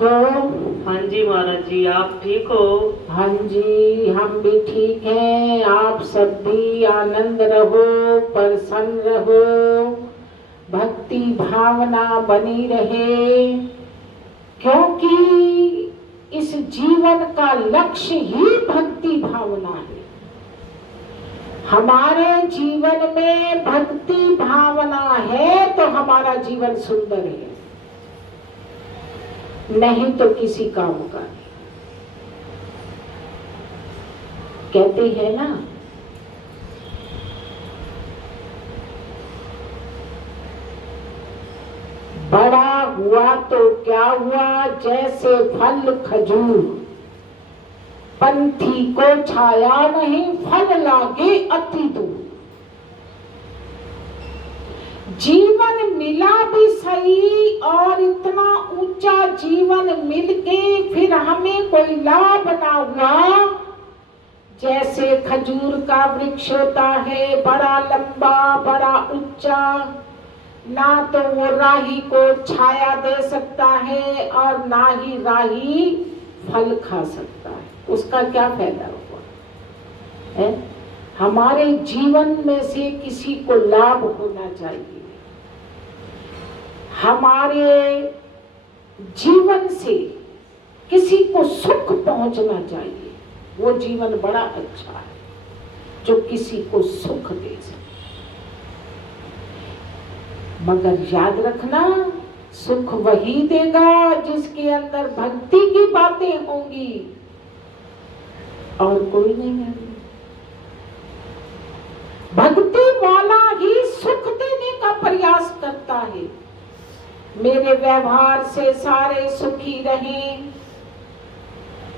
ठीक हो? हाँ जी महाराज जी, आप ठीक हो? हाँ जी, हम भी ठीक हैं। आप सब भी आनंद रहो, प्रसन्न रहो, भक्ति भावना बनी रहे, क्योंकि इस जीवन का लक्ष्य ही भक्ति भावना है। हमारे जीवन में भक्ति भावना है तो हमारा जीवन सुंदर है, नहीं तो किसी काम का नहीं। कहते हैं ना, बड़ा हुआ तो क्या हुआ, जैसे फल खजूर, पंथी को छाया नहीं, फल लागे अति दूर। जीवन मिला भी सही, और इतना ऊंचा जीवन मिलके फिर हमें कोई लाभ ना हुआ। जैसे खजूर का वृक्ष होता है, बड़ा लंबा, बड़ा ऊंचा, ना तो वो राही को छाया दे सकता है और ना ही राही फल खा सकता है, उसका क्या फायदा हुआ है? हमारे जीवन में से किसी को लाभ होना चाहिए, हमारे जीवन से किसी को सुख पहुंचना चाहिए। वो जीवन बड़ा अच्छा है जो किसी को सुख दे सके। मगर याद रखना, सुख वही देगा जिसके अंदर भक्ति की बातें होंगी, और कोई नहीं है। भक्ति वाला ही सुख देने का प्रयास करता है। मेरे व्यवहार से सारे सुखी रहें।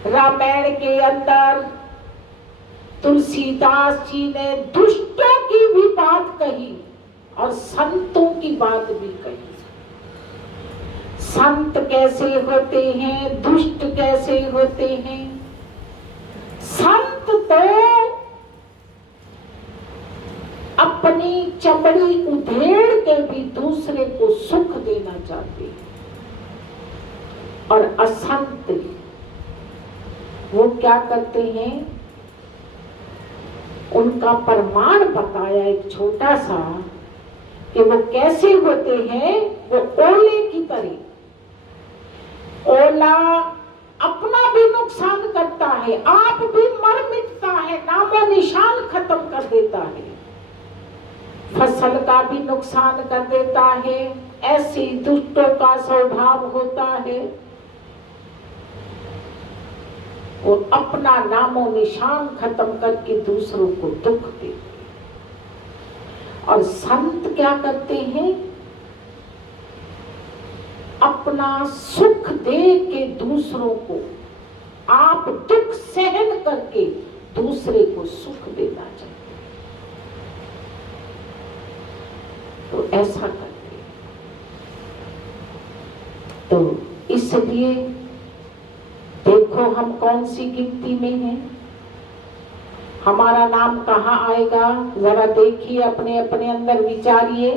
रामायण के अंदर तुलसीदास जी ने दुष्टों की भी बात कही और संतों की बात भी कही। संत कैसे होते हैं, दुष्ट कैसे होते हैं? संत तो अपनी चमड़ी उधेड़ के भी दूसरे को सुख देना चाहते हैं, और असंत वो क्या करते हैं? उनका प्रमाण बताया एक छोटा सा, कि वो कैसे होते हैं। वो ओले की तरह, ओला अपना भी नुकसान करता है, आप भी मर मिटता है, नामो निशान खत्म कर देता है, फसल का भी नुकसान कर देता है। ऐसी दुष्टों का स्वभाव होता है, और अपना नामो निशान खत्म करके दूसरों को दुख देते। और संत क्या करते हैं? अपना सुख दे के दूसरों को, आप दुख सहन करके दूसरे को सुख देना चाहते हैं, तो ऐसा करते हैं। तो इसलिए देखो हम कौन सी गिनती में हैं, हमारा नाम कहाँ आएगा? जरा देखिए, अपने अपने अंदर विचारिए।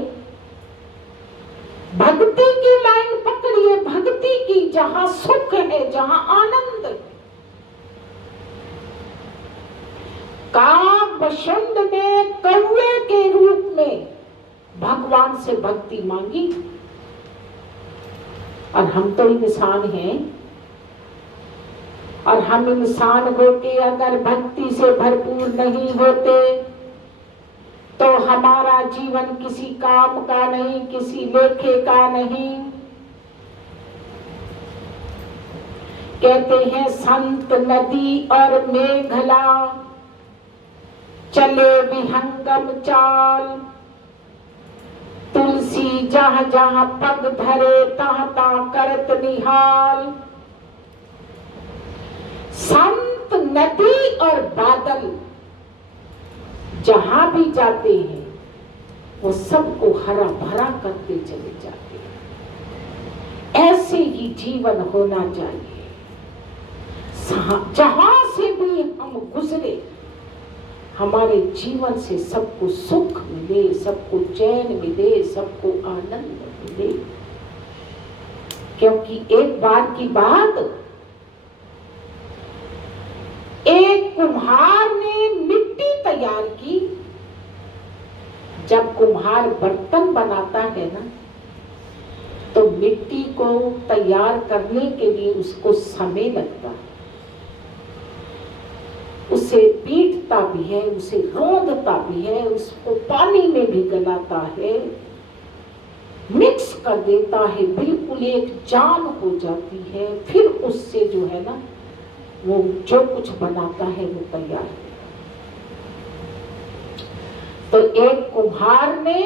भक्ति की लाइन पकड़िए, भक्ति की, जहां सुख है, जहां आनंद है। काकभूषुंड ने कौवे के रूप में भगवान से भक्ति मांगी, और हम तो इंसान हैं, और हम इंसान होके अगर भक्ति से भरपूर नहीं होते तो हमारा जीवन किसी काम का नहीं, किसी लेखे का नहीं। कहते हैं संत नदी और मेघला, चले विहंगम चाल, तुलसी जहाँ जहाँ पग धरे, तहाँ तहाँ करत निहाल। संत नदी और बादल जहां भी जाते हैं, वो सबको हरा भरा करते चले जाते हैं। ऐसे ही जीवन होना चाहिए। जहां से भी हम गुजरे, हमारे जीवन से सबको सुख मिले, सबको चैन मिले, सबको आनंद मिले। क्योंकि एक बार की बात, एक कुम्हार ने मिट्टी तैयार की। जब कुम्हार बर्तन बनाता है ना, तो मिट्टी को तैयार करने के लिए उसको समय लगता है। उसे पीटता भी है, उसे रौंदता भी है, उसको पानी में भी गलाता है, मिक्स कर देता है, बिल्कुल एक जान हो जाती है। फिर उससे जो है ना, वो जो कुछ बनाता है वो तैयार है। तो एक कुम्हार ने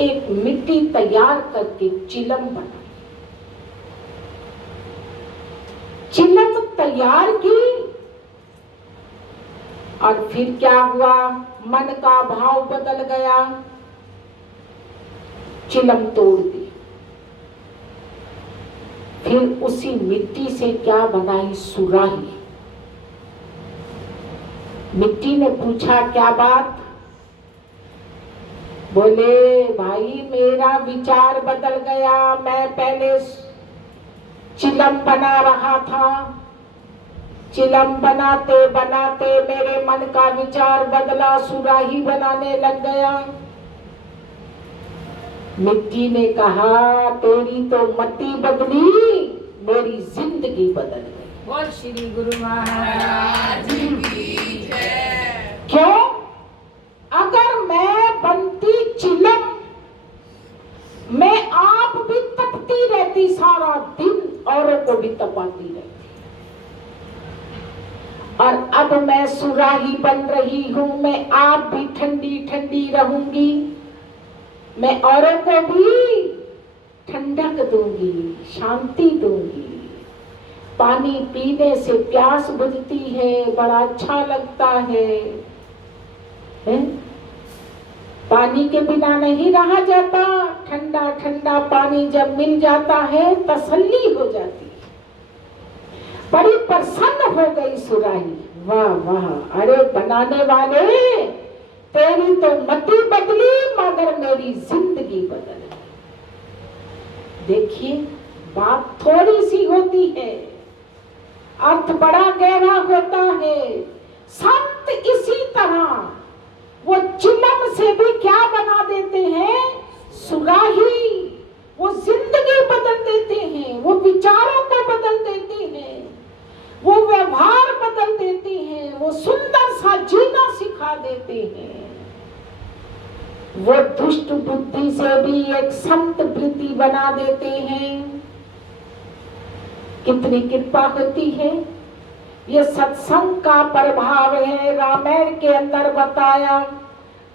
एक मिट्टी तैयार करके चिलम बनाई। चिलम तैयार की और फिर क्या हुआ, मन का भाव बदल गया, चिलम तोड़ दी। फिर उसी मिट्टी से क्या बनाई, सुराही। मिट्टी ने पूछा क्या बात, बोले भाई मेरा विचार बदल गया, मैं पहले चिलम बना रहा था, चिलम बनाते बनाते मेरे मन का विचार बदला, सुराही बनाने लग गया। मिट्टी ने कहा तेरी तो मति बदली, मेरी जिंदगी बदल गई। बोल श्री गुरु महाराज की जय। क्यों? अगर मैं बनती चिलम, मैं आप भी तपती रहती सारा दिन, औरों को भी तपाती रहती। और अब मैं सुराही बन रही हूं, मैं आप भी ठंडी ठंडी रहूंगी, मैं औरों को भी ठंडक दूंगी, शांति दूंगी। पानी पीने से प्यास बुझती है, बड़ा अच्छा लगता है? पानी के बिना नहीं रहा जाता। ठंडा ठंडा पानी जब मिल जाता है तसल्ली हो जाती है। बड़ी प्रसन्न हो गई सुराही। वाह वाह, अरे बनाने वाले, तेरी तो मति बदली मगर मेरी जिंदगी बदल गई। देखिए, बात थोड़ी सी होती है, अर्थ बड़ा गहरा होता है। संत इसी तरह वो चिलम से भी क्या बना देते हैं, सुराही। वो जिंदगी बदल देते हैं, वो विचारों को बदल देते हैं, वो व्यवहार बदल देते हैं, वो सुंदर सा जीना सिखा देते हैं। वो दुष्ट बुद्धि से भी एक संत वृत्ति बना देते हैं। कितनी कृपा होती है। ये सत्संग का प्रभाव है। रामायण के अंदर बताया,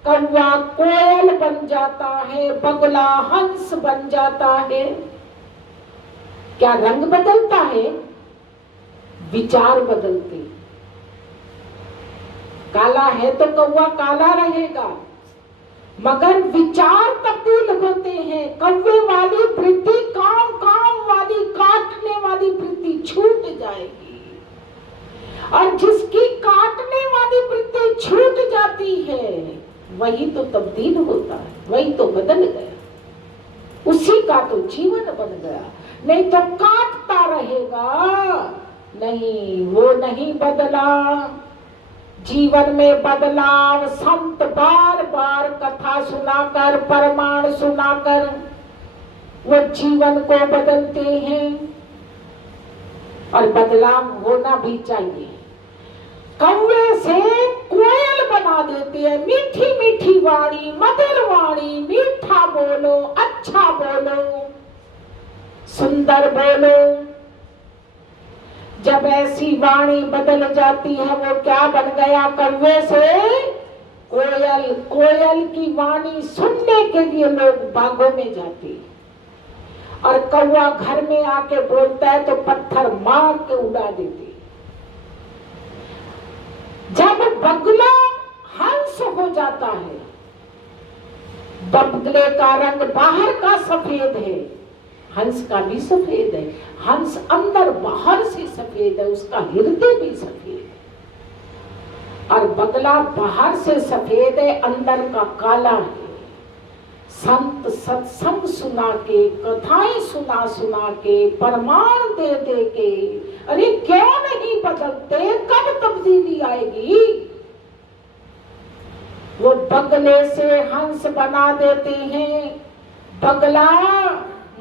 कौवा कोयल बन जाता है, बगुला हंस बन जाता है। क्या रंग बदलता है? विचार बदलते। काला है तो कौवा काला रहेगा, मगर विचार तब्दील होते हैं। कौवे वाली वृत्ति काम काम वाली, काटने वाली वृत्ति छूट जाएगी, और जिसकी काटने वाली वृत्ति छूट जाती है वही तो तब्दील होता है, वही तो बदल गया, उसी का तो जीवन बन गया। नहीं तो काटता रहेगा, नहीं, वो नहीं बदला। जीवन में बदलाव संत बार बार कथा सुनाकर, प्रमाण सुनाकर वो जीवन को बदलते हैं, और बदलाव होना भी चाहिए। कौवे से कोयल बना देते हैं। मीठी मीठी वाणी, मधुर वाणी, मीठा बोलो, अच्छा बोलो, सुंदर बोलो। जब ऐसी वाणी बदल जाती है, वो क्या बन गया, कौवे से कोयल। कोयल की वाणी सुनने के लिए लोग बागों में जाते हैं, और कौवा घर में आके बोलता है तो पत्थर मार के उड़ा देते। जब बगुला हंस हो जाता है, बगुले का रंग बाहर का सफेद है, हंस का भी सफेद है। हंस अंदर बाहर से सफेद है, उसका हृदय भी सफेद है। और बगला बाहर से सफेद है, अंदर का काला है। संत सत्संग सुना के, कथाएं सुना सुना के, प्रमाण दे दे के, अरे क्यों नहीं बदलते, कब तब्दीली आएगी? वो बगले से हंस बना देते हैं। बगला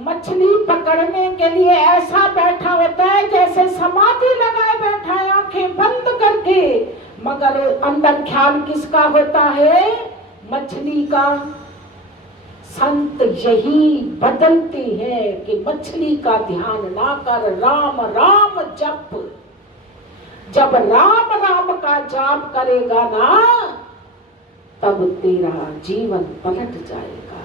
मछली पकड़ने के लिए ऐसा बैठा होता है जैसे समाधि लगाए बैठा है, आंखें बंद करके, मगर अंदर ख्याल किसका होता है? मछली का। संत यही बदलते हैं कि मछली का ध्यान ना कर, राम राम जप। जब राम राम का जाप करेगा ना, तब तेरा जीवन पलट जाएगा।